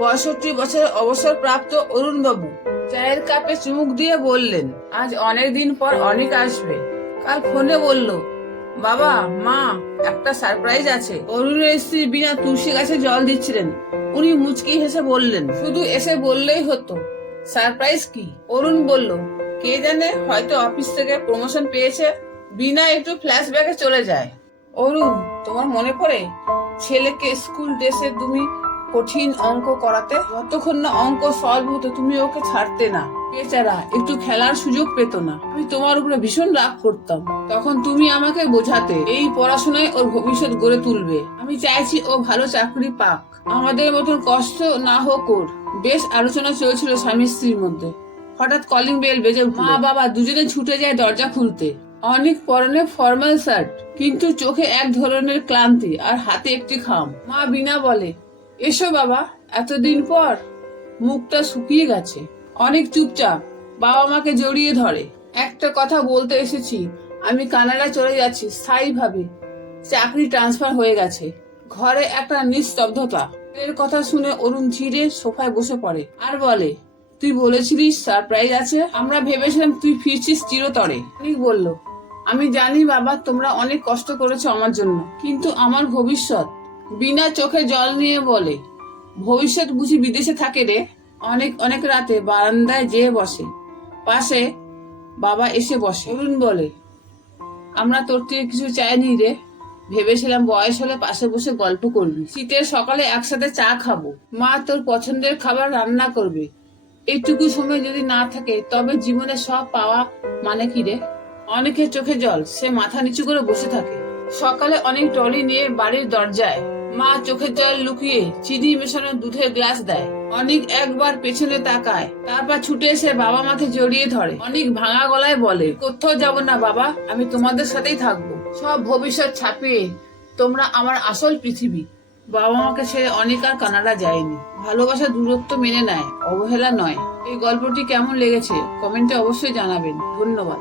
65 বছরের অবসরপ্রাপ্ত অরুণ বাবু চায়ের কাপে চুমুক দিয়ে বললেন, আজ অনেক দিন পর অনেক আসবে। কাল ফোনে বলল, বাবা মা একটা সারপ্রাইজ আছে। অরুণের স্ত্রী বিনা তুলসী গাছে জল দিচ্ছিলেন। উনি মুচকি হেসে বললেন, শুধু এসে বললেই হতো, সারপ্রাইজ কি? অরুণ বলল, কে জানে, হয়তো অফিস থেকে প্রমোশন পেয়েছে। বিনা একটু ফ্ল্যাশব্যাকে চলে যায়। অরুণ, তোমার মনে পড়ে ছেলেকে স্কুল ড্রেসে তুমি কঠিন অঙ্ক করাতে? যতক্ষণ না অঙ্ক সলভ হতো তুমি ওকে ছাড়তে না। বেচারা একটু খেলার সুযোগ পেত না। আমি তোমার উপরে ভীষণ রাগ করতাম। তখন তুমি আমাকে বোঝাতে এই পড়াশোনায় ওর ভবিষ্যৎ গড়ে তুলবে। আমি চাইছি ও ভালো চাকরি পাক, আমাদের মতন কষ্ট না হোক ওর। বেশ আলোচনা চলছিল স্বামী স্ত্রীর মধ্যে। হঠাৎ কলিং বেল বেজে উঠল। মা বাবা দুজনে ছুটে যায় দরজা খুলতে। অনেক পরনে ফর্মাল শার্ট, কিন্তু চোখে এক ধরনের ক্লান্তি আর হাতে একটি খাম। মা বিনা বলে, এসো বাবা, এতদিন পর। মুখটা শুকিয়ে গেছে, অনেক চুপচাপ। বাবা মাকে জড়িয়ে ধরে। একটা কথা বলতে এসেছি, আমি কানাডা চলে যাচ্ছি স্থায়ীভাবে। চাকরি ট্রান্সফার হয়ে গেছে। ঘরে একটা নিস্তব্ধতা। এর কথা শুনে অরুণ ধীরে সোফায় বসে পড়ে আর বলে, তুই বলেছিলিস সারপ্রাইজ আছে। আমরা ভেবেছিলাম তুই ফিরছিস চিরতরে। অনেক বলল, আমি জানি বাবা, তোমরা অনেক কষ্ট করেছো আমার জন্য, কিন্তু আমার ভবিষ্যৎ। বিনা চোখে জল নিয়ে বলে, ভবিষ্যৎ বুঝি বিদেশে থাকে রে? অনেক অনেক রাতে বারান্দায় যেয়ে বসে, পাশে বাবা এসে বসে। অরুণ বলে, আমরা তোর থেকে কিছু চাইনি রে। ভেবেছিলাম বয়স হলে পাশে বসে গল্প করবি, শীতের সকালে একসাথে চা খাবো, মা তোর পছন্দের খাবার রান্না করবে। এইটুকু সময় যদি না থাকে তবে জীবনে সব পাওয়া মানে কি রে? অনেকের চোখে জল, সে মাথা নিচু করে বসে থাকে। সকালে অনেক ট্রলি নিয়ে বাড়ির দরজায়। মা চোখের জল লুকিয়ে চিনি মেশানো দুধের গ্লাস দেয়। অনেক একবার পেছনে তাকায়, তারপর ছুটে এসে বাবা মাকে জড়িয়ে ধরে। অনেক ভাঙা গলায় বলে, কোথাও যাব না বাবা, আমি তোমাদের সাথেই থাকবো। সব ভবিষ্যৎ ছাপিয়ে তোমরা আমার আসল পৃথিবী। বাবা মাকে ছেড়ে অনেক আর কানাডা যায়নি। ভালোবাসা দূরত্ব মেনে নেয়, অবহেলা নয়। এই গল্পটি কেমন লেগেছে কমেন্টে অবশ্যই জানাবেন। ধন্যবাদ।